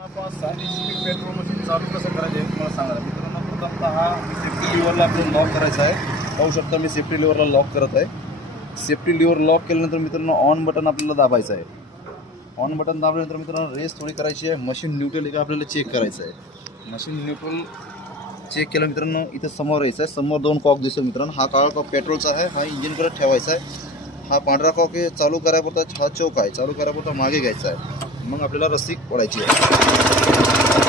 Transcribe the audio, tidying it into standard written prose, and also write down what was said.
Petrol machine चालू कसं करायचं आहे तुम्हाला सांगा मित्रांनो. प्रथमतः हा सेफ्टी लिव्हरला आपल्याला लॉक करायचा आहे. पाहू शकता मी सेफ्टी लिव्हरला लॉक करत आहे. सेफ्टी लिव्हर लॉक केल्यानंतर मित्रांनो ऑन बटन आपल्याला दाबायचं आहे. ऑन बटन दाबल्यानंतर मित्रांनो रेस थोडी करायची आहे. मशीन न्यूट्रल आहे का आपल्याला चेक करायचं आहे. मशीन न्यूट्रल चेक केलं मित्रांनो. इथं समोर यायचं आहे. समोर 2 कॉक दिसतो मित्रांनो. हा काळा कॉक पेट्रोलचा आहे. हा इंजिनकडे ठेवायचा आहे. हा पांढरा कॉक आहे चालू करायपुरता. हा चोक आहे चालू करायपुरता मागे घ्यायचा आहे. मग आपल्याला रस्सी ओढायची आहे.